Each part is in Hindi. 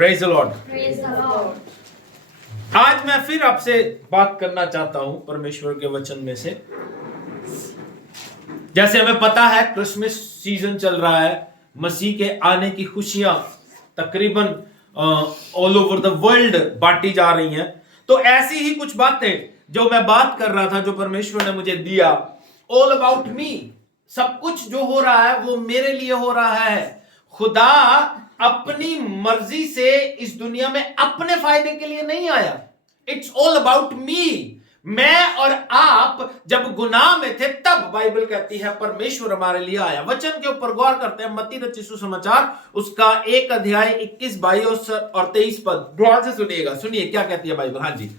Praise the Lord. Praise the Lord. आज मैं फिर आपसे बात करना चाहता हूं परमेश्वर के वचन में से। जैसे हमें पता है क्रिसमस सीजन चल रहा है, मसीह के आने की खुशियां तकरीबन ऑल ओवर द वर्ल्ड बांटी जा रही हैं। तो ऐसी ही कुछ बातें जो मैं बात कर रहा था, जो परमेश्वर ने मुझे दिया, ऑल अबाउट मी, सब कुछ जो हो रहा है वो मेरे लिए हो रहा है। खुदा अपनी मर्जी से इस दुनिया में अपने फायदे के लिए नहीं आया। It's all about me. मैं और आप जब गुनाह में थे तब बाइबल कहती है परमेश्वर हमारे लिए आया। वचन के ऊपर गौर करते हैं। मत्ती रचित सुसमाचार उसका 1 अध्याय 21, 22 और 23 पद ध्यान से सुनिएगा। सुनिए क्या कहती है बाइबल। हाँ जी,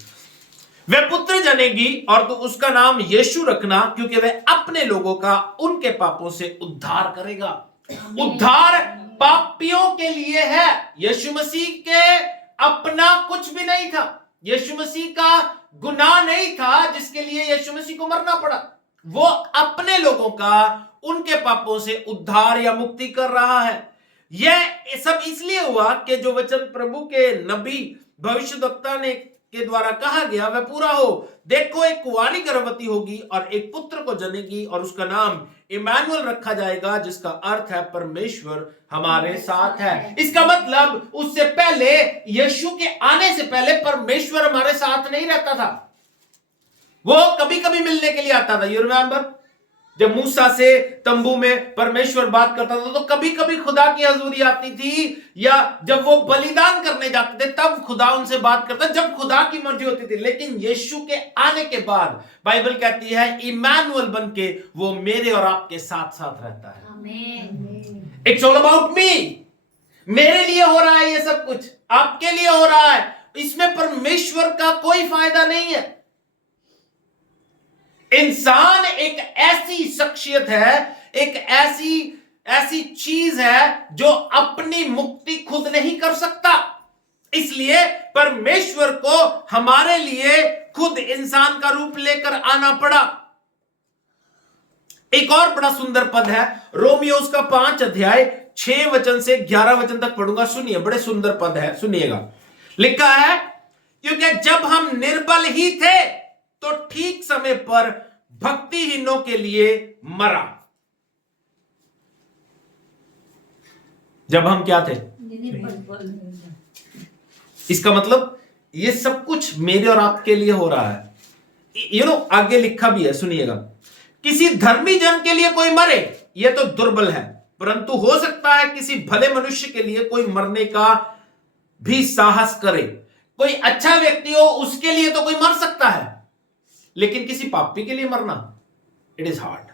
वह पुत्र जनेगी और तो उसका नाम यीशु रखना, क्योंकि वह अपने लोगों का उनके पापों से उद्धार करेगा। उद्धार पापियों के लिए है। यीशु मसीह के अपना कुछ भी नहीं था। यीशु मसीह का गुनाह नहीं था जिसके लिए यीशु मसीह को मरना पड़ा। वो अपने लोगों का उनके पापों से उद्धार या मुक्ति कर रहा है। यह सब इसलिए हुआ कि जो वचन प्रभु के नबी भविष्यद्वक्ता ने के द्वारा कहा गया वह पूरा हो। देखो, एक कुंवारी गर्भवती होगी और एक पुत्र को जनेगी और उसका नाम इमैनुअल रखा जाएगा, जिसका अर्थ है परमेश्वर हमारे साथ है। इसका मतलब उससे पहले, यीशु के आने से पहले परमेश्वर हमारे साथ नहीं रहता था। वो कभी कभी मिलने के लिए आता था। यू रिमेंबर जब मूसा से तंबू में परमेश्वर बात करता था तो कभी कभी खुदा की हजूरी आती थी, या जब वो बलिदान करने जाते थे तब खुदा उनसे बात करता, जब खुदा की मर्जी होती थी। लेकिन यीशु के आने के बाद बाइबल कहती है इमैनुअल बन के वो मेरे और आपके साथ साथ रहता है। Amen. It's all about me. मेरे लिए हो रहा है ये सब कुछ, आपके लिए हो रहा है। इसमें परमेश्वर का कोई फायदा नहीं है। इंसान एक ऐसी शख्सियत है, एक ऐसी चीज है जो अपनी मुक्ति खुद नहीं कर सकता। इसलिए परमेश्वर को हमारे लिए खुद इंसान का रूप लेकर आना पड़ा। एक और बड़ा सुंदर पद है, रोमियो उसका 5 अध्याय 6 वचन से 11 वचन तक पढ़ूंगा। सुनिए, बड़े सुंदर पद है, सुनिएगा। लिखा है, क्योंकि जब हम निर्बल ही थे तो ठीक समय पर भक्तिहीनों के लिए मरा। जब हम क्या थे? इसका मतलब ये सब कुछ मेरे और आपके लिए हो रहा है। आगे लिखा भी है, सुनिएगा। किसी धर्मी जन के लिए कोई मरे, यह तो दुर्बल है, परंतु हो सकता है किसी भले मनुष्य के लिए कोई मरने का भी साहस करे। कोई अच्छा व्यक्ति हो उसके लिए तो कोई मर सकता है, लेकिन किसी पापी के लिए मरना, इट इज हार्ड।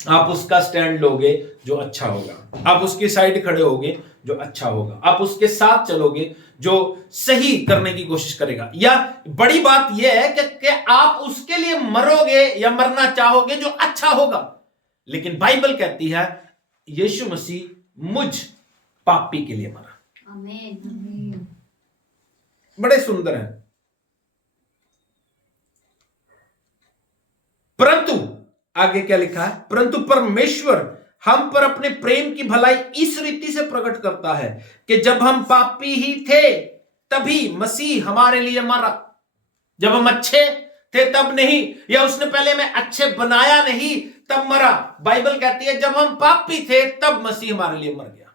आप उसका स्टैंड लोगे जो अच्छा होगा, आप उसकी साइड खड़े होगे जो अच्छा होगा, आप उसके साथ चलोगे जो सही करने की कोशिश करेगा। या बड़ी बात यह है कि आप उसके लिए मरोगे या मरना चाहोगे जो अच्छा होगा। लेकिन बाइबल कहती है यीशु मसीह मुझ पापी के लिए मरा। Amen. बड़े सुंदर है। परंतु आगे क्या लिखा है? परंतु परमेश्वर हम पर अपने प्रेम की भलाई इस रीति से प्रकट करता है कि जब हम पापी ही थे तभी मसीह हमारे लिए मरा। जब हम अच्छे थे तब नहीं, या उसने पहले में अच्छे बनाया नहीं तब मरा। बाइबल कहती है जब हम पापी थे तब मसीह हमारे लिए मर गया,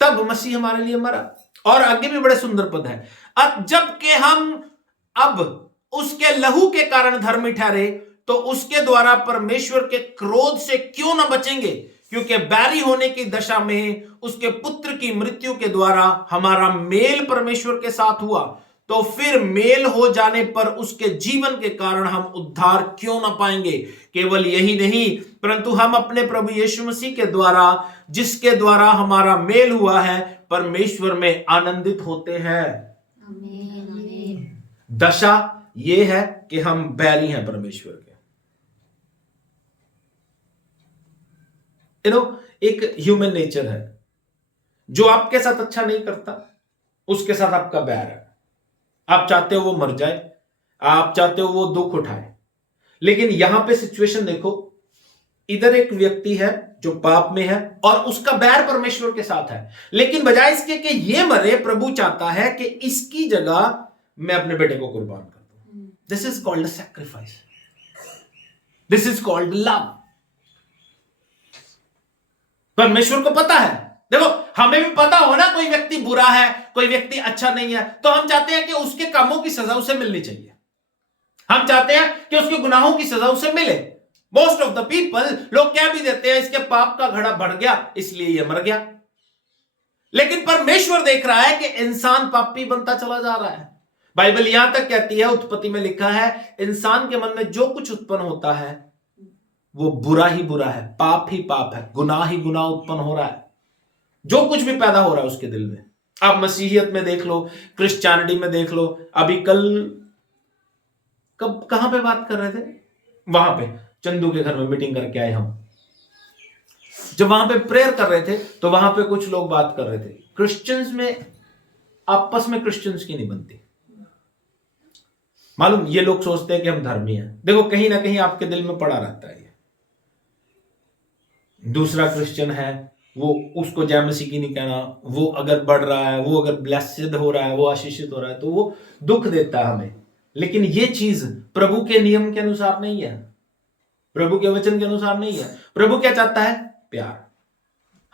तब मसीह हमारे लिए मरा। और आगे भी बड़े सुंदर पद है, अब जबकि हम अब उसके लहू के कारण धर्मी ठहरे तो उसके द्वारा परमेश्वर के क्रोध से क्यों न बचेंगे, क्योंकि बैरी होने की दशा में उसके पुत्र की मृत्यु के द्वारा हमारा मेल परमेश्वर के साथ हुआ, तो फिर मेल हो जाने पर उसके जीवन के कारण हम उद्धार क्यों न पाएंगे। केवल यही नहीं, परंतु हम अपने प्रभु यीशु मसीह के द्वारा, जिसके द्वारा हमारा मेल हुआ है, परमेश्वर में आनंदित होते हैं। Amen. दशा ये है कि हम बैरी हैं परमेश्वर के। एक ह्यूमन नेचर है, जो आपके साथ अच्छा नहीं करता उसके साथ आपका बैर है। आप चाहते हो वो मर जाए, आप चाहते हो वो दुख उठाए। लेकिन यहां पे सिचुएशन देखो, इधर एक व्यक्ति है जो पाप में है और उसका बैर परमेश्वर के साथ है, लेकिन बजाय इसके कि ये मरे, प्रभु चाहता है कि इसकी जगह मैं अपने बेटे को कुर्बान कर दूं। This is called sacrifice, this is called love. परमेश्वर को पता है, देखो हमें भी पता हो ना, कोई व्यक्ति बुरा है, कोई व्यक्ति अच्छा नहीं है, तो हम चाहते हैं कि उसके कामों की सजा उसे मिलनी चाहिए। हम चाहते हैं कि उसके गुनाहों की सजा उसे मिले। मोस्ट ऑफ द पीपल, लोग कह भी देते हैं इसके पाप का घड़ा बढ़ गया इसलिए यह मर गया, लेकिन परमेश्वर देख रहा है कि इंसान पापी बनता चला जा रहा है। बाइबल यहां तक कहती है, उत्पत्ति में लिखा है, इंसान के मन में जो कुछ उत्पन्न होता है वो बुरा ही बुरा है, पाप ही पाप है, गुनाह ही गुनाह उत्पन्न हो रहा है। जो कुछ भी पैदा हो रहा है उसके दिल में, आप मसीहियत में देख लो, क्रिश्चियनिटी में देख लो। अभी कहां पे बात कर रहे थे, वहां पे चंदू के घर में मीटिंग करके आए हम। जब वहां पे प्रेयर कर रहे थे तो वहां पे कुछ लोग बात कर रहे थे, क्रिश्चियंस में आपस में क्रिश्चियंस की नहीं बनती। मालूम, ये लोग सोचते हैं कि हम धर्मी हैं। देखो कहीं ना कहीं आपके दिल में पड़ा रहता है ये। दूसरा क्रिश्चियन है, वो उसको जय मसीह की नहीं कहना, वो अगर बढ़ रहा है, वो अगर ब्लेस्ड हो रहा है, वो आशीषित हो रहा है, तो वो दुख देता है हमें। लेकिन ये चीज प्रभु के नियम के अनुसार नहीं है, प्रभु के वचन के अनुसार नहीं है। प्रभु क्या चाहता है? प्यार।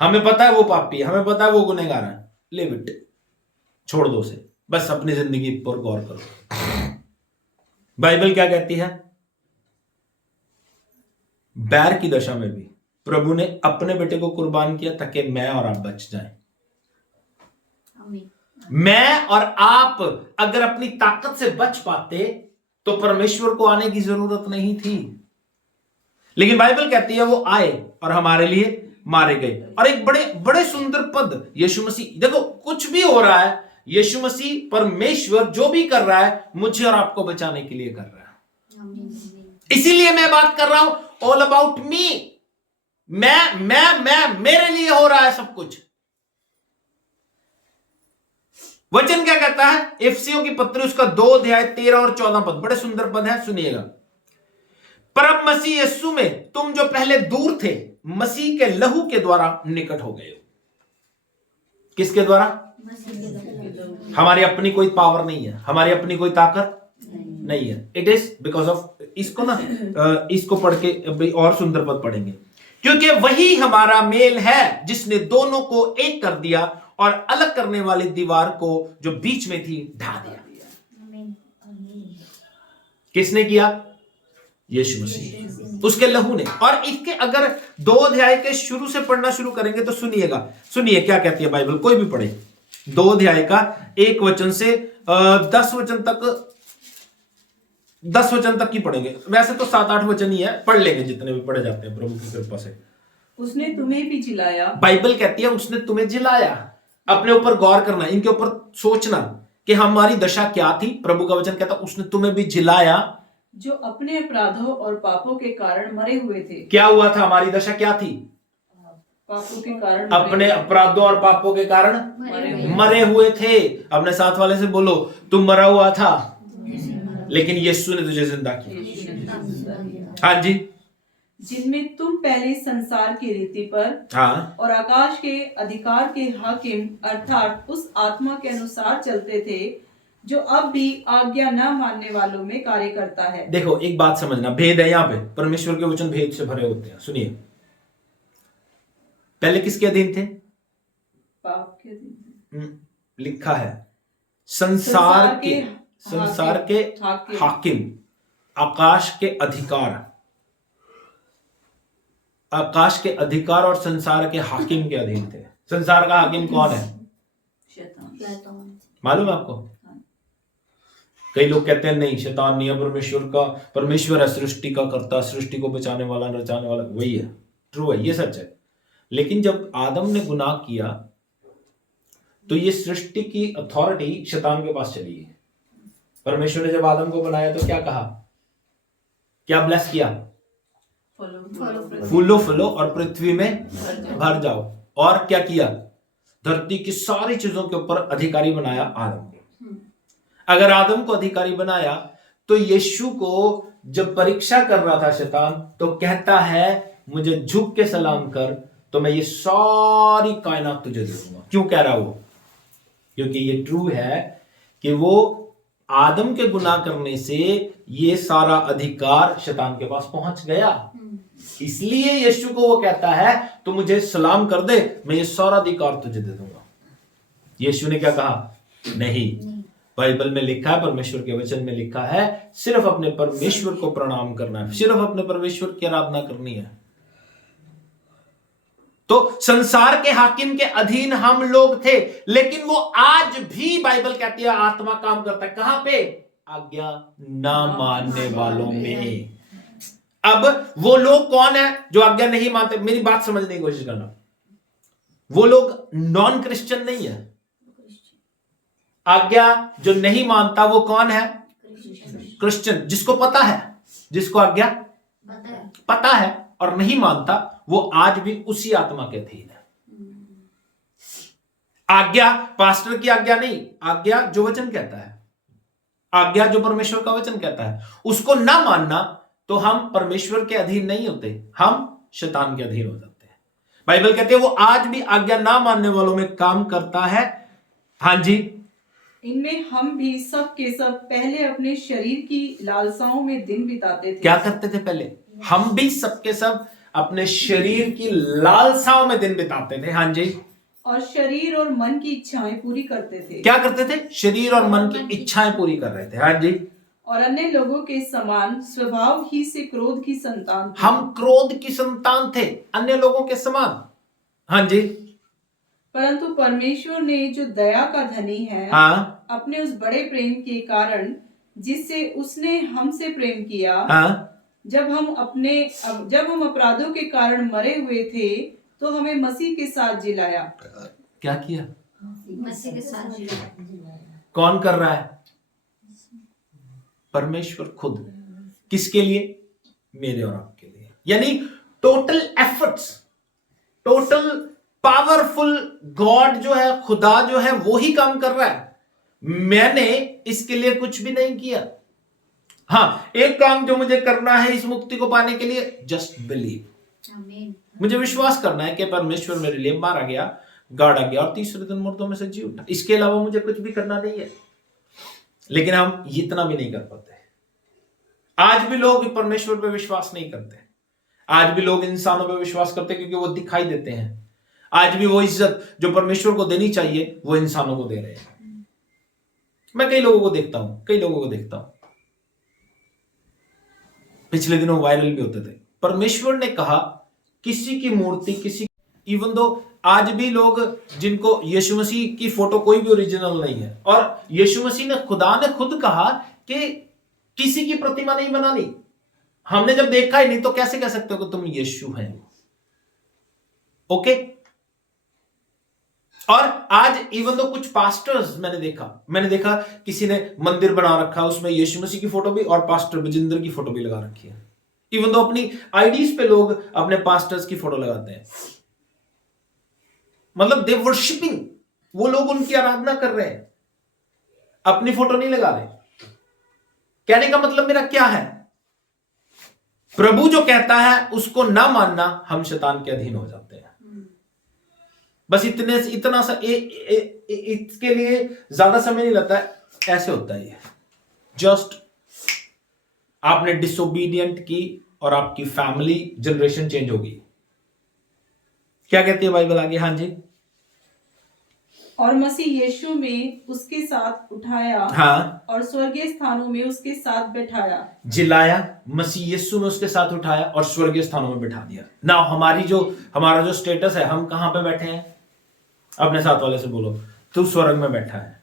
हमें पता है वो पापी है, हमें पता है वो गुनहगार है, लिव इट, छोड़ दो उसे, बस अपनी जिंदगी पर गौर करो। बाइबल क्या कहती है? बैर की दशा में भी प्रभु ने अपने बेटे को कुर्बान किया ताकि मैं और आप बच जाएं। मैं और आप अगर अपनी ताकत से बच पाते तो परमेश्वर को आने की जरूरत नहीं थी, लेकिन बाइबल कहती है वो आए और हमारे लिए मारे गए। और एक बड़े बड़े सुंदर पद यीशु मसीह, देखो कुछ भी हो रहा है, यीशु मसीह परमेश्वर जो भी कर रहा है मुझे और आपको बचाने के लिए कर रहा है। इसीलिए मैं बात कर रहा हूं ऑल अबाउट मी। मैं मेरे लिए हो रहा है सब कुछ। वचन क्या कहता है? इफिसियों की पत्री उसका 2 अध्याय 13 और 14 पद, बड़े सुंदर पद है, सुनिएगा। पर अब मसीह यीशु में तुम जो पहले दूर थे, मसीह के लहू के द्वारा निकट हो गए हो। किसके द्वारा? हमारी अपनी कोई पावर नहीं है, हमारी अपनी कोई ताकत नहीं है। इट इज बिकॉज ऑफ, इसको ना इसको पढ़ के और सुंदर पद पढ़ेंगे। क्योंकि वही हमारा मेल है जिसने दोनों को एक कर दिया और अलग करने वाली दीवार को जो बीच में थी ढा दिया। किसने किया? यीशु मसीह, उसके लहू ने। और इसके अगर 2 अध्याय के शुरू से पढ़ना शुरू करेंगे तो सुनिएगा, सुनिए क्या कहती है बाइबल, कोई भी पढ़े। 2 अध्याय का 1 वचन से 10 वचन तक, 10 वचन तक की पढ़ेंगे। वैसे तो 7-8 वचन ही है, पढ़ लेंगे जितने भी पढ़े जाते हैं प्रभु की कृपा से। उसने तुम्हें भी जिलाया, बाइबल कहती है उसने तुम्हें जिलाया। अपने ऊपर गौर करना, इनके ऊपर सोचना कि हमारी दशा क्या थी। प्रभु का वचन कहता है उसने तुम्हें भी जिलाया, जो अपने अपराधों और पापों के कारण मरे हुए थे। क्या हुआ था? हमारी दशा क्या थी? पापों के कारण, अपने अपराधों और पापों के कारण मरे हुए थे। अपने साथ वाले से बोलो, तुम मरा हुआ था लेकिन यीशु ने तुझे जिंदा किया। हाँ जी। जिनमें तुम पहले संसार की रीति पर हाँ, और आकाश के अधिकार के हाकिम अर्थात उस आत्मा के अनुसार चलते थे जो अब भी आज्ञा न मानने वालों में कार्य करता है। देखो एक बात समझना, भेद है यहाँ पे। परमेश्वर के वचन भेद से भरे होते हैं। सुनिए, पहले किसके अधीन थे? पाप के अधीन। लिखा है संसार के हाकिम, आकाश के अधिकार, आकाश के अधिकार और संसार के हाकिम के अधीन थे। संसार का हाकिम कौन है? शैतान। मालूम है आपको? कई लोग कहते हैं नहीं, शैतान नहीं है, परमेश्वर का, परमेश्वर है सृष्टि का कर्ता, सृष्टि को बचाने वाला, रचाने वाला, वही है। ट्रू है, ये सच है। लेकिन जब आदम ने गुनाह किया तो ये सृष्टि की अथॉरिटी शैतान के पास चली गई। परमेश्वर ने जब आदम को बनाया तो क्या कहा? क्या ब्लेस किया? फूलो फूलो और पृथ्वी में भर जाओ। और क्या किया? धरती की सारी चीजों के ऊपर अधिकारी बनाया आदम को। अगर आदम को अधिकारी बनाया तो यीशु को जब परीक्षा कर रहा था शैतान, तो कहता है मुझे झुक के सलाम कर तो मैं ये सारी कायनात तुझे दे दूंगा। क्यों कह रहा वो? क्योंकि ये ट्रू है कि वो आदम के गुनाह करने से ये सारा अधिकार शैतान के पास पहुंच गया, इसलिए यीशु को वो कहता है तो मुझे सलाम कर दे, मैं ये सारा अधिकार तुझे दे दूंगा। यीशु ने क्या कहा? नहीं। बाइबल में लिखा है, परमेश्वर के वचन में लिखा है, सिर्फ अपने परमेश्वर को प्रणाम करना है, सिर्फ अपने परमेश्वर की आराधना करनी है। तो संसार के हाकिम के अधीन हम लोग थे, लेकिन वो आज भी बाइबल कहती है आत्मा काम करता है। कहां पे? आज्ञा ना मानने वालों में। अब वो लोग कौन है जो आज्ञा नहीं मानते? मेरी बात समझने की कोशिश करना। वो लोग नॉन क्रिश्चियन नहीं है। आज्ञा जो नहीं मानता वो कौन है? क्रिश्चियन। जिसको पता है, जिसको आज्ञा पता है और नहीं मानता, वो आज भी उसी आत्मा के अधीन है। आज्ञा पास्टर की आज्ञा नहीं, आज्ञा जो वचन कहता है, आज्ञा जो परमेश्वर का वचन कहता है, उसको ना मानना तो हम परमेश्वर के अधीन नहीं होते, हम शैतान के अधीन हो जाते हैं। बाइबल कहते हैं वो आज भी आज्ञा ना मानने वालों में काम करता है। हां जी, इनमें हम भी सब के सब पहले अपने शरीर की लालसाओं में दिन बिताते थे। क्या करते थे पहले? हम भी सबके सब अपने शरीर की लालसाओं में दिन बिताते थे। हाँ जी। और शरीर और मन की इच्छाएं पूरी करते थे। क्या करते थे? शरीर और मन की इच्छाएं पूरी कर रहे थे। हाँ जी। और अन्य लोगों के समान स्वभाव ही से क्रोध की संतान थे। हम क्रोध की संतान थे, अन्य लोगों के समान। हाँ जी। परंतु परमेश्वर ने जो दया का धनी है, हाँ, अपने उस बड़े प्रेम के कारण जिससे उसने हमसे प्रेम किया, हाँ, जब हम अपराधों के कारण मरे हुए थे तो हमें मसीह के साथ जिलाया। क्या किया? मसीह के साथ जिलाया। कौन कर रहा है? परमेश्वर खुद। किसके लिए? मेरे और आपके लिए। यानी total efforts, total powerful God जो है, खुदा जो है, वो ही काम कर रहा है। मैंने इसके लिए कुछ भी नहीं किया। हाँ, एक काम जो मुझे करना है इस मुक्ति को पाने के लिए, जस्ट बिलीव। आमीन। मुझे विश्वास करना है कि परमेश्वर मेरे लिए मारा गया, गाड़ा गया और तीसरे दिन मुर्दों में से जी उठा। इसके अलावा मुझे कुछ भी करना नहीं है। लेकिन हम इतना भी नहीं कर पाते। आज भी लोग परमेश्वर पे विश्वास नहीं करते। आज भी लोग इंसानों पे विश्वास करते क्योंकि वो दिखाई देते हैं। आज भी वो इज्जत जो परमेश्वर को देनी चाहिए वो इंसानों को दे रहे हैं। मैं कई लोगों को देखता हूं, पिछले दिनों वायरल भी होते थे। परमेश्वर ने कहा किसी की मूर्ति, किसी, इवन दो आज भी लोग जिनको यीशु मसीह की फोटो कोई भी ओरिजिनल नहीं है, और यीशु मसीह ने, खुदा ने खुद कहा कि किसी की प्रतिमा नहीं बनानी। हमने जब देखा ही नहीं तो कैसे कह सकते हो कि तुम यीशु हैं? ओके। और आज इवन दो कुछ पास्टर्स मैंने देखा किसी ने मंदिर बना रखा, उसमें यीशु मसीह की फोटो भी और पास्टर बजिंदर की फोटो भी लगा रखी है। इवन दो अपनी आईडीज पे लोग अपने पास्टर्स की फोटो लगाते हैं। मतलब दे वर्शिपिंग, वो लोग उनकी आराधना कर रहे हैं, अपनी फोटो नहीं लगा रहे। कहने का मतलब मेरा क्या है? प्रभु जो कहता है उसको ना मानना, हम शैतान के अधीन हो जाते हैं। बस इतना सा इसके लिए ज्यादा समय नहीं लगता है। ऐसे होता है, जस्ट आपने डिसोबीडियंट की और आपकी फैमिली जनरेशन चेंज होगी। क्या कहती है बाइबल आगे? हाँ जी। और मसीह यीशु में उसके साथ उठाया, हाँ, और स्वर्गीय स्थानों में उसके साथ बैठाया। जिलाया, मसीह यीशु में उसके साथ उठाया और स्वर्गीय स्थानों में बैठा दिया। ना हमारा जो स्टेटस है, हम कहां पे बैठे हैं? अपने साथ वाले से बोलो, तू स्वर्ग में बैठा है।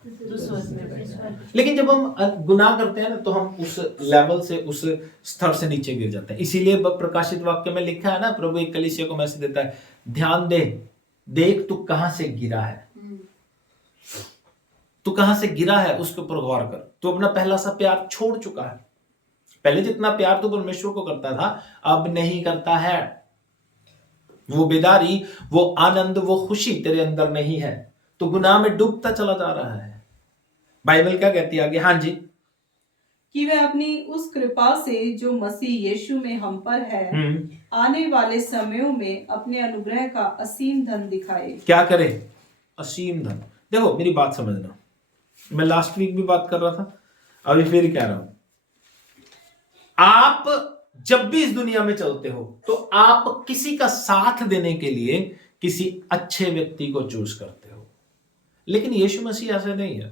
लेकिन जब हम गुनाह करते हैं ना तो हम उस लेवल से, उस स्तर से नीचे गिर जाते हैं। इसीलिए प्रकाशित वाक्य में लिखा है ना, प्रभु एक कलीसिया को मैसेज देता है, ध्यान दे, देख तू कहां से गिरा है, तू कहां से गिरा है उसके ऊपर गौर कर। तू अपना पहला सा प्यार छोड़ चुका है। पहले जितना प्यार तू परमेश्वर को करता था अब नहीं करता है। वो बेदारी, वो आनंद, वो खुशी तेरे अंदर नहीं है। तो गुनाह में डूबता चला जा रहा है। बाइबल क्या कहती है आगे? हाँ जी। कि वह अपनी उस कृपा से जो मसीह यीशु में हम पर है आने वाले समयों में अपने अनुग्रह का असीम धन दिखाए। क्या करे? असीम धन। देखो मेरी बात समझना, मैं लास्ट वीक भी बात कर रहा था, अभी फिर कह रहा हूं, आप जब भी इस दुनिया में चलते हो तो आप किसी का साथ देने के लिए किसी अच्छे व्यक्ति को चूज करते हो, लेकिन यीशु मसीह ऐसे नहीं है।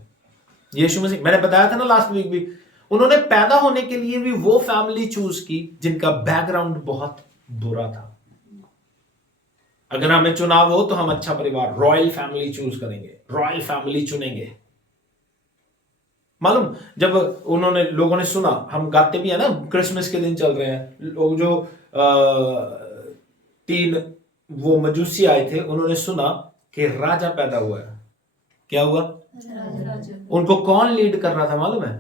यीशु मसीह, मैंने बताया था ना लास्ट वीक भी, उन्होंने पैदा होने के लिए भी वो फैमिली चूज की जिनका बैकग्राउंड बहुत बुरा था। अगर हमें चुनाव हो तो हम अच्छा परिवार, रॉयल फैमिली चूज करेंगे, रॉयल फैमिली चुनेंगे। मालूम, जब उन्होंने, लोगों ने सुना, हम गाते भी है ना, क्रिसमस के दिन चल रहे हैं, लोग जो 3 वो मजूसी आए थे, उन्होंने सुना कि राजा पैदा हुआ है। क्या हुआ? उनको कौन लीड कर रहा था मालूम है?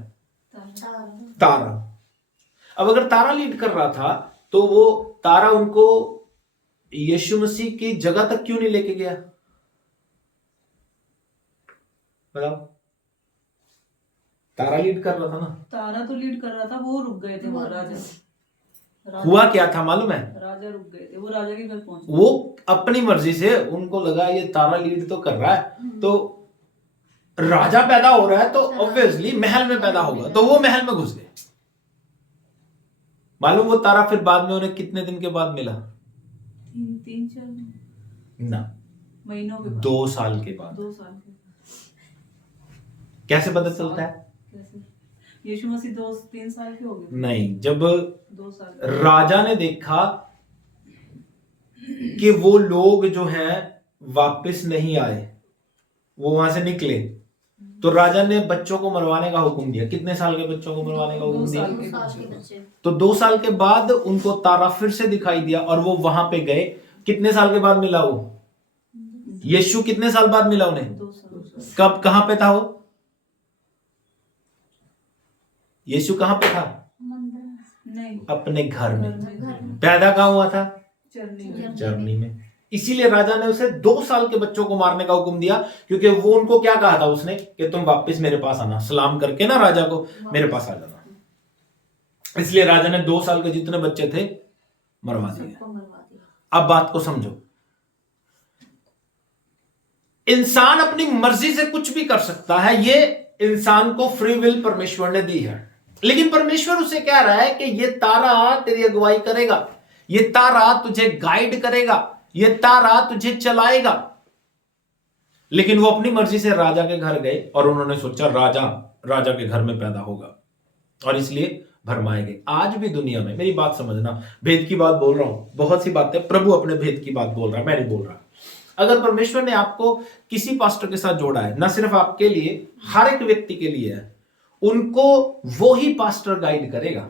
तारा। अब अगर तारा लीड कर रहा था तो वो तारा उनको यीशु मसीह की जगह तक क्यों नहीं लेके गया? बताओ। तारा लीड कर रहा था ना। तारा तो लीड कर रहा था, वो रुक गए थे वहां। राजा हुआ क्या था मालूम है? राजा रुक गए थे, वो राजा के घर पहुंचे। वो अपनी मर्जी से, उनको लगा ये तारा लीड तो कर रहा है, तो राजा पैदा हो रहा है तो ऑब्वियसली महल में पैदा होगा, तो वो महल में घुस गए। मालूम वो तारा फिर बाद में उन्हें कितने दिन के बाद मिला? 3-4 ना, महीनों के बाद। 2 साल के बाद। 2 साल के। कैसे पता चलता है? कैसे? यीशु मसीह 2-3 साल के हो गए? नहीं, जब 2 साल। राजा ने देखा कि वो लोग जो हैं वापस नहीं आए, वो वहां से निकले, तो राजा ने बच्चों को मरवाने का हुक्म दिया। कितने साल के बच्चों को मरवाने का हुक्म दिया? 2 साल के बच्चे। तो 2 साल के बाद उनको तारा फिर से दिखाई दिया और वो वहां पे गए। कितने साल के बाद मिला वो? यीशु कितने साल बाद मिला उन्हें? 2 साल। कब, कहां पे था वो? यीशु कहां पे था? नहीं, अपने घर में। में। पैदा कहां हुआ था? जर्नी में। इसीलिए राजा ने उसे 2 साल के बच्चों को मारने का हुक्म दिया, क्योंकि वो उनको क्या कहा था उसने कि तुम वापस मेरे पास आना, सलाम करके ना राजा को मेरे पास आ जाना। इसलिए राजा ने 2 साल के जितने बच्चे थे मरवा दिए। अब बात को समझो, इंसान अपनी मर्जी से कुछ भी कर सकता है, ये इंसान को फ्री विल परमेश्वर ने दी है, लेकिन परमेश्वर उसे कह रहा है कि ये तारा तेरी अगुवाई करेगा, ये तारा तुझे गाइड करेगा, ये तारा तुझे चलाएगा। लेकिन वो अपनी मर्जी से राजा के घर गए और उन्होंने सोचा राजा के घर में पैदा होगा, और इसलिए भरमाए गए। आज भी दुनिया में, मेरी बात समझना, भेद की बात बोल रहा हूं, बहुत सी बातें प्रभु अपने भेद की बात बोल रहा है, मैं नहीं बोल रहा। अगर परमेश्वर ने आपको किसी पास्टर के साथ जोड़ा है, ना सिर्फ आपके लिए, हर एक व्यक्ति के लिए है, उनको वो ही पास्टर गाइड करेगा।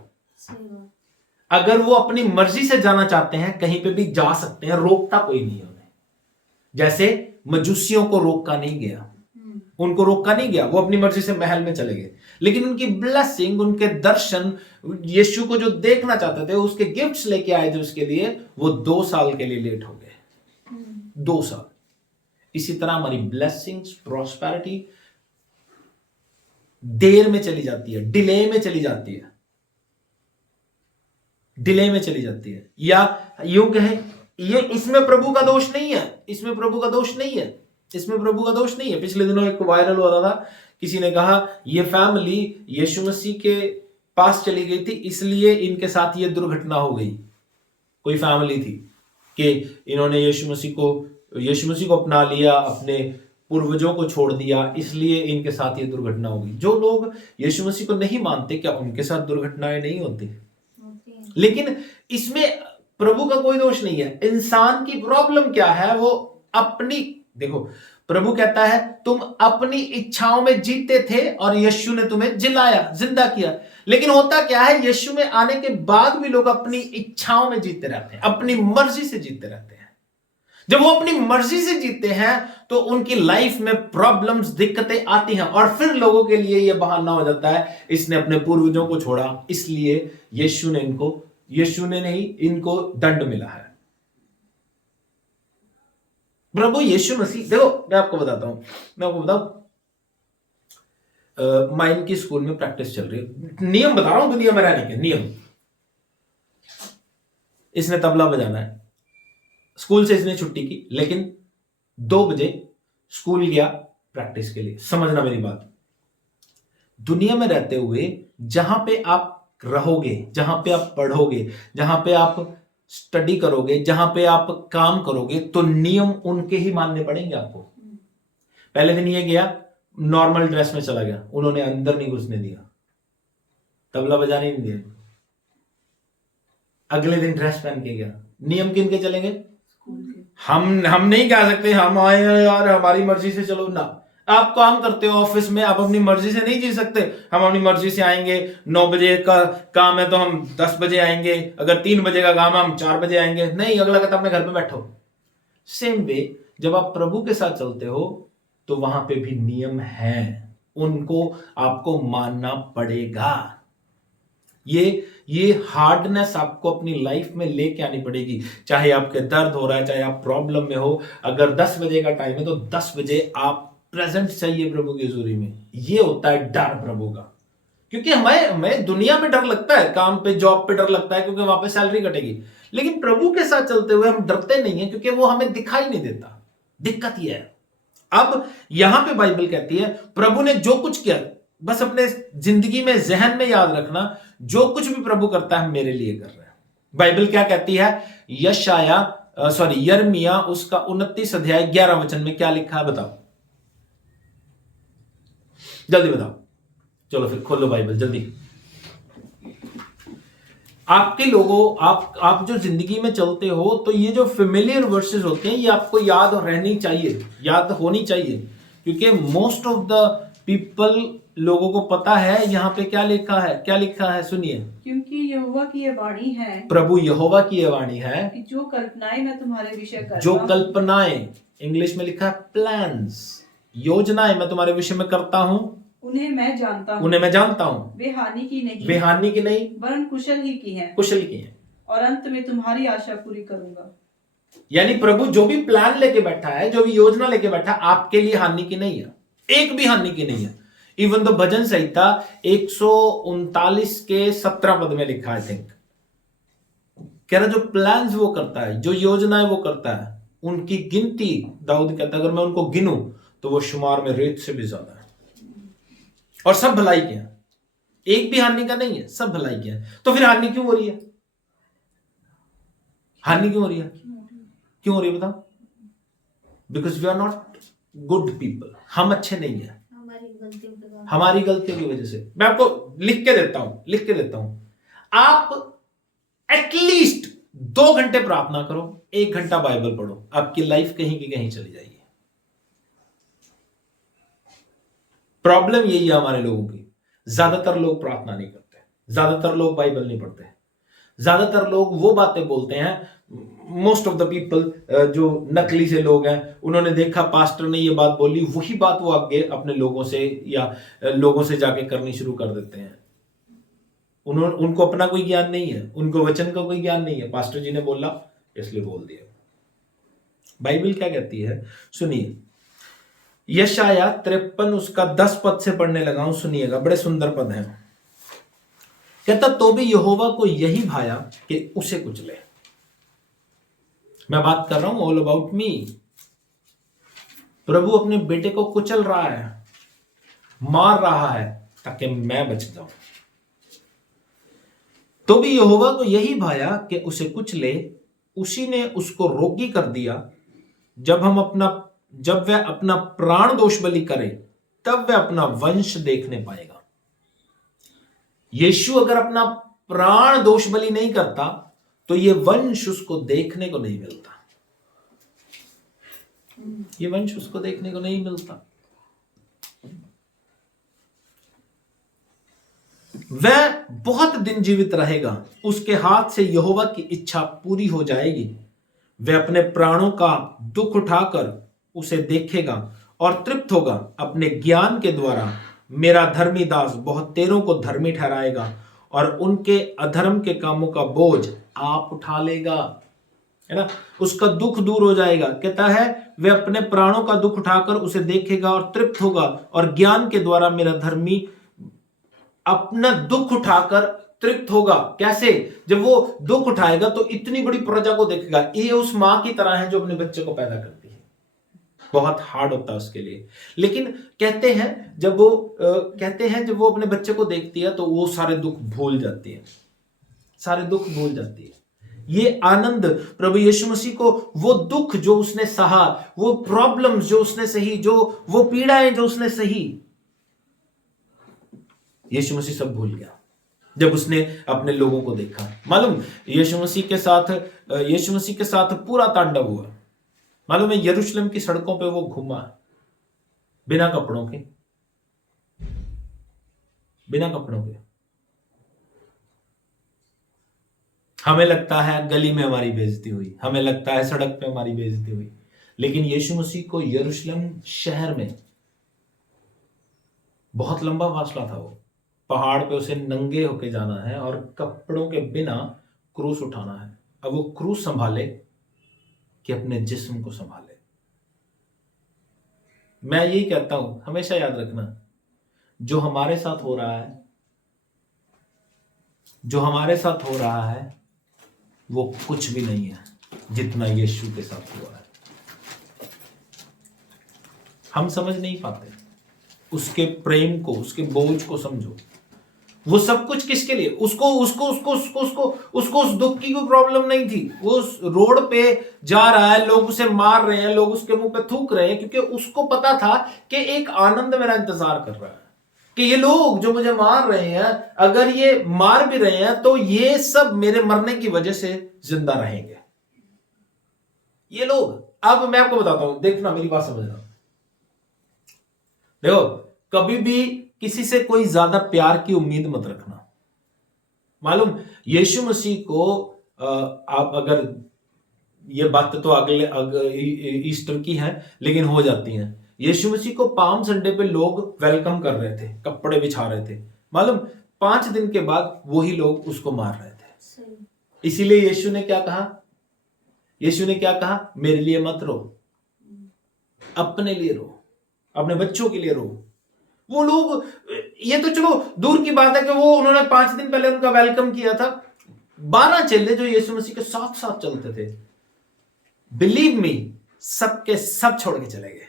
अगर वो अपनी मर्जी से जाना चाहते हैं, कहीं पे भी जा सकते हैं, रोकता कोई नहीं है उन्हें। जैसे मजूसियों को रोका नहीं गया, उनको रोका नहीं गया, वो अपनी मर्जी से महल में चले गए, लेकिन उनकी ब्लेसिंग, उनके दर्शन, यीशु को जो देखना चाहते थे, उसके गिफ्ट्स लेके आए थे उसके लिए, वो 2 साल के लिए लेट हो गए। 2 साल। इसी तरह हमारी ब्लेसिंग्स, प्रॉस्पेरिटी देर में चली जाती है, डिले में चली जाती है, डिले में चली जाती है, या यूं कहें, ये इसमें प्रभु का दोष नहीं है, इसमें प्रभु का दोष नहीं है, इसमें प्रभु का दोष नहीं है। पिछले दिनों एक वायरल हो रहा था, किसी ने कहा ये फैमिली यीशु मसीह के पास चली गई थी, इसलिए इनके साथ ये दुर्घटना हो गई। कोई फैमिली थी कि इन्होंने यीशु मसीह को अपना लिया, अपने पूर्वजों को छोड़ दिया, इसलिए इनके साथ ये दुर्घटना हो गई। जो लोग यीशु मसीह को नहीं मानते, क्या उनके साथ दुर्घटनाएं नहीं होती? लेकिन इसमें प्रभु का कोई दोष नहीं है। इंसान की प्रॉब्लम क्या है, वो अपनी, देखो प्रभु कहता है तुम अपनी इच्छाओं में जीते थे और यीशु ने तुम्हें जिलाया, जिंदा किया। लेकिन होता क्या है, यीशु में आने के बाद भी लोग अपनी इच्छाओं में जीते रहते हैं, अपनी मर्जी से जीते रहते हैं। जब वो अपनी मर्जी से जीते हैं तो उनकी लाइफ में प्रॉब्लम्स, दिक्कतें आती हैं, और फिर लोगों के लिए यह बहाना हो जाता है इसने अपने पूर्वजों को छोड़ा, इसलिए यीशु ने नहीं, इनको दंड मिला है। प्रभु यीशु मसीह, देखो मैं आपको बताता हूं, माइंड की स्कूल में प्रैक्टिस चल रही है, नियम बता रहा हूं दुनिया में रहने के नियम। इसने तबला बजाना है, स्कूल से इसने छुट्टी की, लेकिन 2 बजे स्कूल गया प्रैक्टिस के लिए। समझना मेरी बात, दुनिया में रहते हुए जहां पे आप रहोगे, जहां पे आप पढ़ोगे, जहां पे आप स्टडी करोगे, जहां पे आप काम करोगे, तो नियम उनके ही मानने पड़ेंगे आपको। पहले दिन ये गया नॉर्मल ड्रेस में चला गया, उन्होंने अंदर नहीं घुसने दिया, तबला बजाने नहीं दिया। अगले दिन ड्रेस पहन के गया, नियम किन के चलेंगे? हम नहीं कह सकते हम आए यार हमारी मर्जी से चलो ना। आप काम करते हो ऑफिस में, आप अपनी मर्जी से नहीं जी सकते। हम अपनी मर्जी से आएंगे, 9 बजे का काम है तो हम 10 बजे आएंगे, अगर 3 बजे का काम है हम 4 बजे आएंगे। नहीं, अगला कहता अपने घर पे बैठो। सेम वे जब आप प्रभु के साथ चलते हो तो वहां पे भी नियम हैं, उनको आपको मानना पड़ेगा। ये हार्डनेस आपको अपनी लाइफ में लेके आनी पड़ेगी। चाहे आपके दर्द हो रहा है, चाहे आप प्रॉब्लम में हो, अगर 10 बजे का टाइम है तो 10 बजे आप प्रेजेंट चाहिए प्रभु की हजूरी में। ये होता है डर प्रभु का। क्योंकि हमें दुनिया में डर लगता है, काम पे जॉब पे डर लगता है क्योंकि वहां पे सैलरी कटेगी, लेकिन प्रभु के साथ चलते हुए हम डरते नहीं है क्योंकि वो हमें दिखाई नहीं देता। दिक्कत यह है। अब यहां पे बाइबल कहती है प्रभु ने जो कुछ किया, बस अपने जिंदगी में जहन में याद रखना, जो कुछ भी प्रभु करता है मेरे लिए कर रहा है। बाइबल क्या कहती है? यिर्मयाह उसका 29 अध्याय 11 वचन में क्या लिखा है बताओ, जल्दी बताओ। चलो फिर खोलो बाइबल जल्दी। आपके लोगों, आप जो जिंदगी में चलते हो तो ये जो फेमिलियर वर्सेस होते हैं ये आपको याद रहनी चाहिए, याद होनी चाहिए, क्योंकि मोस्ट ऑफ द पीपल, लोगों को पता है यहां पे क्या लिखा है। क्या लिखा है सुनिए, क्योंकि यहोवा की यह वाणी है, प्रभु यहोवा की यह वाणी है कि जो कल्पनाएं मैं तुम्हारे विषय करता जो हूं, कल्पनाएं, इंग्लिश में लिखा है प्लान्स, योजनाएं मैं तुम्हारे विषय में करता हूं, उन्हें मैं जानता हूं, उन्हें मैं जानता हूं, वे हानि की नहीं, वे हानि की नहीं वरन कुशल ही की हैं, कुशल की है। और अंत में तुम्हारी आशा पूरी करूंगा। यानी प्रभु जो भी प्लान लेके बैठा है, जो भी योजना लेके बैठा है, आपके लिए हानि की नहीं है, एक भी हानि की नहीं है। इवन तो भजन संहिता 139 के 17 पद में लिखा है, थिंक कह रहा जो प्लान्स वो करता है, जो योजनाएं वो करता है, उनकी गिनती, दाऊद कहता है अगर मैं उनको गिनूं तो वो शुमार में रेत से भी ज्यादा है, और सब भलाई के हैं, एक भी हानि का नहीं है, सब भलाई के हैं। तो फिर हानि क्यों हो रही है? हानि क्यों हो रही है? क्यों हो रही है बताओ? Because we are not good people, हम अच्छे नहीं है, हमारी गलतियों की वजह से। मैं आपको लिख के देता हूं, आप एटलीस्ट 2 घंटे प्रार्थना करो, 1 घंटा बाइबल पढ़ो, आपकी लाइफ कहीं की कहीं चली जाएगी। प्रॉब्लम यही है हमारे लोगों की, ज्यादातर लोग प्रार्थना नहीं करते, ज्यादातर लोग बाइबल नहीं पढ़ते, ज्यादातर लोग वो बातें बोलते हैं। मोस्ट ऑफ द पीपल जो नकली से लोग हैं, उन्होंने देखा पास्टर ने ये बात बोली, वही बात वो आगे अपने लोगों से या लोगों से जाके करनी शुरू कर देते हैं। उनको अपना कोई ज्ञान नहीं है, उनको वचन का कोई ज्ञान नहीं है, पास्टर जी ने बोला इसलिए बोल दिया। बाइबल क्या कहती है सुनिए, यशायाह 53 उसका 10 पद से पढ़ने लगा हूं, सुनिएगा, बड़े सुंदर पद हैं। कहता तो भी यहोवा को यही भाया कि उसे कुचले। मैं बात कर रहा हूं ऑल अबाउट मी। प्रभु अपने बेटे को कुचल रहा है, मार रहा है ताकि मैं बच जाऊं। तो भी यहोवा को यही भाया कि उसे कुचले, उसी ने उसको रोगी कर दिया। जब वह अपना प्राण दोष बलि करे तब वह अपना वंश देखने पाएगा। यीशु अगर अपना प्राण दोष बलि नहीं करता तो यह वंश उसको देखने को नहीं मिलता, ये वंश उसको देखने को नहीं मिलता। वह बहुत दिन जीवित रहेगा, उसके हाथ से यहोवा की इच्छा पूरी हो जाएगी। वह अपने प्राणों का दुख उठाकर उसे देखेगा और तृप्त होगा। अपने ज्ञान के द्वारा मेरा धर्मी दास बहुतेरों को धर्मी ठहराएगा और उनके अधर्म के कामों का बोझ आप उठा लेगा। है ना, उसका दुख दूर हो जाएगा। कहता है वे अपने प्राणों का दुख उठाकर उसे देखेगा और तृप्त होगा, और ज्ञान के द्वारा मेरा धर्मी अपना दुख उठाकर तृप्त होगा। कैसे? जब वो दुख उठाएगा तो इतनी बड़ी प्रजा को देखेगा। ये उस मां की तरह है जो अपने बच्चे को पैदा करती है। बहुत हार्ड होता है उसके लिए, लेकिन कहते हैं जब वो अपने बच्चे को देखती है तो वो सारे दुख भूल जाती है, सारे दुख भूल जाती है। ये आनंद प्रभु यीशु मसीह को, वो दुख जो उसने सहा, वो प्रॉब्लम्स जो उसने सही, जो वो पीड़ाएं जो उसने सही, यीशु मसीह सब भूल गया जब उसने अपने लोगों को देखा। मालूम यीशु मसीह के साथ पूरा तांडव हुआ। मालूम है, यरूशलेम की सड़कों पे वो घूमा बिना कपड़ों के, बिना कपड़ों के। हमें लगता है गली में हमारी बेइज्जती हुई, हमें लगता है सड़क पे हमारी बेइज्जती हुई, लेकिन यीशु मसीह को यरूशलेम शहर में बहुत लंबा फासला था। वो पहाड़ पे उसे नंगे होके जाना है और कपड़ों के बिना क्रूस उठाना है। अब वो क्रूस संभाले कि अपने जिस्म को संभाले। मैं यही कहता हूं, हमेशा याद रखना, जो हमारे साथ हो रहा है, जो हमारे साथ हो रहा है वो कुछ भी नहीं है जितना यीशु के साथ हुआ है। हम समझ नहीं पाते उसके प्रेम को, उसके बोझ को। समझो वो सब कुछ किसके लिए? उसको उस दुख की कोई प्रॉब्लम नहीं थी। वो उस रोड पे जा रहा है, लोग उसे मार रहे हैं, लोग उसके मुंह पे थूक रहे हैं, क्योंकि उसको पता था कि एक आनंद मेरा इंतजार कर रहा है, कि ये लोग जो मुझे मार रहे हैं, अगर ये मार भी रहे हैं तो ये सब मेरे मरने की वजह से जिंदा रहेंगे ये लोग। अब मैं आपको बताता हूं, देखना, मेरी बात समझना। देखो, कभी भी किसी से कोई ज्यादा प्यार की उम्मीद मत रखना। मालूम, यीशु मसीह को आप अगर, ये बात तो अगले ईस्टर की है लेकिन हो जाती है, यीशु मसीह को पाम संडे पे लोग वेलकम कर रहे थे, कपड़े बिछा रहे थे। मालूम, 5 दिन के बाद वही लोग उसको मार रहे थे। इसीलिए यीशु ने क्या कहा? यीशु ने क्या कहा? मेरे लिए मत रो, अपने लिए रो, अपने बच्चों के लिए रो। वो लोग, ये तो चलो दूर की बात है कि वो उन्होंने 5 दिन पहले उनका वेलकम किया था। 12 चेले जो यीशु मसीह के साथ साथ चलते थे, बिलीव मी, सबके सब छोड़ के चले गए।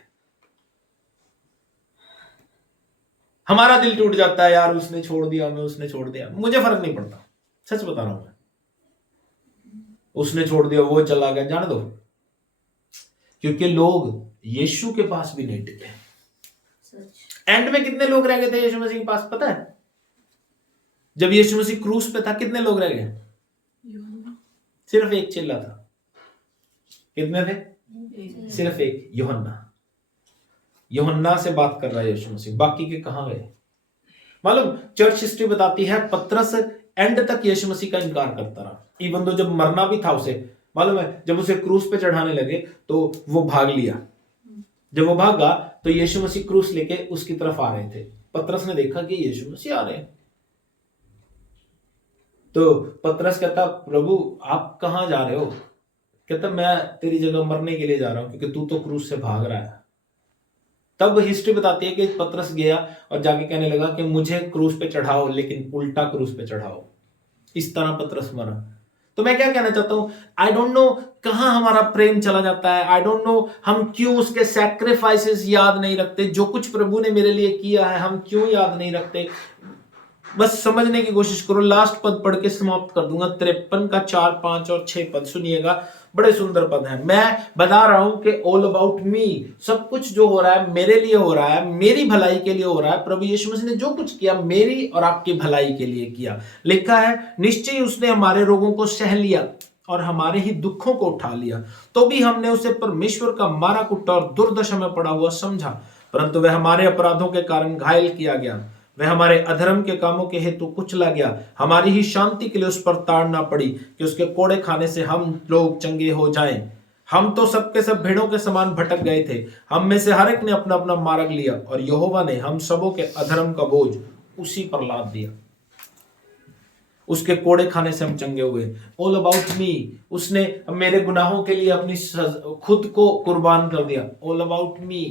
हमारा दिल टूट जाता है, यार उसने छोड़ दिया हमें, उसने छोड़ दिया। मुझे फर्क नहीं पड़ता, सच बता रहा हूं मैं। उसने छोड़ दिया, वो चला गया, जाने दो, क्योंकि लोग यीशु के पास भी नहीं टिके। एंड में कितने लोग रह गए थे यीशु मसीह के पास, पता है? जब यीशु मसीह क्रूस पे था, कितने लोग रह गए? सिर्फ एक चेला था। कितने थे? सिर्फ एक, यूहन्ना। यूहन्ना से बात कर रहा है यीशु मसीह, बाकी के कहां गए? मालूम, चर्च हिस्ट्री बताती है पतरस एंड तक यीशु मसीह का इनकार करता रहा। इवन तो जब मरना भी था उसे, मालूम है, जब उसे क्रूस पे चढ़ाने लगे तो वो भाग लिया। जब वो भागा तो यीशु मसीह क्रूस लेके उसकी तरफ आ रहे थे। पतरस ने देखा कि यीशु मसीह आ रहे हैं, तो पतरस कहता, प्रभु आप कहां जा रहे हो? कहता, मैं तेरी जगह मरने के लिए जा रहा हूं, क्योंकि तू तो क्रूस से भाग रहा है। तब हिस्ट्री बताती है कि पतरस गया और जाके कहने लगा कि मुझे क्रूस पे चढ़ाओ, लेकिन उल्टा क्रूस पे चढ़ाओ। इस तरह पतरस मरा। तो मैं क्या कहना चाहता हूं, आई डोंट नो कहां हमारा प्रेम चला जाता है। आई डोंट नो हम क्यों उसके सैक्रिफाइसेस याद नहीं रखते, जो कुछ प्रभु ने मेरे लिए किया है हम क्यों याद नहीं रखते। बस समझने की कोशिश करो। लास्ट पद पढ़ के समाप्त कर दूंगा, 53 का 4, 5 और 6 पद सुनिएगा, बड़े सुंदर पद हैं। मैं बता रहा हूं कि ऑल अबाउट मी, सब कुछ जो हो रहा है मेरे लिए हो रहा है, मेरी भलाई के लिए हो रहा है। प्रभु यीशु मसीह ने जो कुछ किया मेरी और आपकी भलाई के लिए किया। लिखा है, निश्चय उसने हमारे रोगों को सह लिया और हमारे ही दुखों को उठा लिया, तो भी हमने उसे परमेश्वर का मारा कुटा और दुर्दशा में पड़ा हुआ समझा। परंतु वह हमारे अपराधों के कारण घायल किया गया, वह हमारे अधर्म के कामों के हेतु कुचला गया। हमारी ही शांति के लिए उस पर ताड़ना पड़ी कि उसके कोड़े खाने से हम लोग चंगे हो जाएं। हम तो सबके सब भेड़ों के समान भटक गए थे, हम में से हर एक ने अपना अपना मार्ग लिया, और यहोवा ने हम सबों के अधर्म का बोझ उसी पर लाद दिया। उसके कोड़े खाने से हम चंगे हुए। ऑल अबाउट मी, उसने मेरे गुनाहों के लिए अपनी खुद को कुर्बान कर दिया। All about me.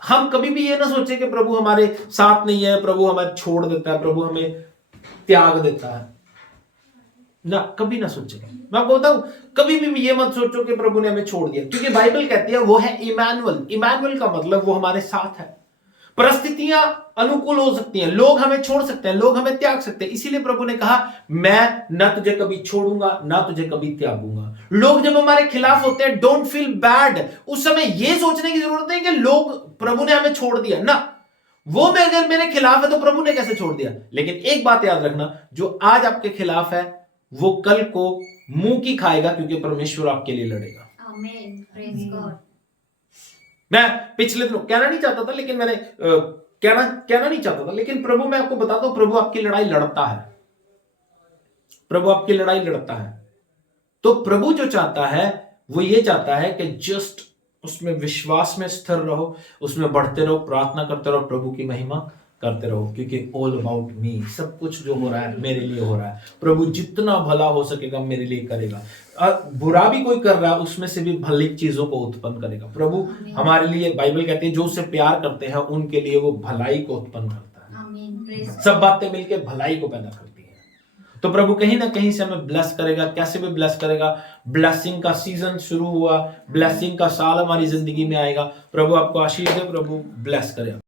हम कभी भी ये ना सोचे कि प्रभु हमारे साथ नहीं है, प्रभु हमें छोड़ देता है, प्रभु हमें त्याग देता है ना, कभी ना सोचे। मैं आपको बताऊं, कभी भी ये मत सोचो कि प्रभु ने हमें छोड़ दिया, क्योंकि बाइबल कहती है वो है इमैनुअल। इमैनुअल का मतलब वो हमारे साथ है। परिस्थितियां अनुकूल हो सकती हैं, लोग हमें छोड़ सकते हैं, लोग हमें त्याग सकते हैं, इसीलिए प्रभु ने कहा मैं ना तुझे कभी छोड़ूंगा ना तुझे कभी त्यागूंगा। लोग जब हमारे खिलाफ होते हैं, डोंट फील बैड। उस समय यह सोचने की जरूरत नहीं कि लोग प्रभु ने हमें छोड़ दिया ना, वो में अगर मेरे खिलाफ है तो प्रभु ने कैसे छोड़ दिया। लेकिन एक बात याद रखना, जो आज आपके खिलाफ है वो कल को मुंह की खाएगा, क्योंकि परमेश्वर आपके लिए लड़ेगा। आमीन, प्रेज गॉड। मैं पिछले दिनों कहना नहीं चाहता था, लेकिन मैंने कहना नहीं चाहता था, लेकिन प्रभु, मैं आपको बताता हूं, प्रभु आपकी लड़ाई लड़ता है। प्रभु आपकी लड़ाई लड़ता है। तो प्रभु जो चाहता है वो ये चाहता है कि जस्ट उसमें विश्वास में स्थिर रहो, उसमें बढ़ते रहो, प्रार्थना करते रहो, प्रभु की महिमा करते रहो, क्योंकि ऑल अबाउट मी, सब कुछ जो हो रहा है मेरे लिए हो रहा है। प्रभु जितना भला हो सकेगा मेरे लिए करेगा। बुरा भी कोई कर रहा है उसमें से भी भली चीजों को उत्पन्न करेगा। प्रभु हमारे लिए, बाइबल कहती है, जो उसे प्यार करते हैं उनके लिए वो भलाई को उत्पन्न करता है। आमीन, प्रेज सब बातें मिलकर भलाई को पैदा करती है। तो प्रभु कहीं ना कहीं से हमें ब्लेस करेगा। कैसे भी ब्लेस करेगा। ब्लेसिंग का सीजन शुरू हुआ, ब्लेसिंग का साल हमारी जिंदगी में आएगा। प्रभु आपको आशीष दे, प्रभु ब्लेस करे।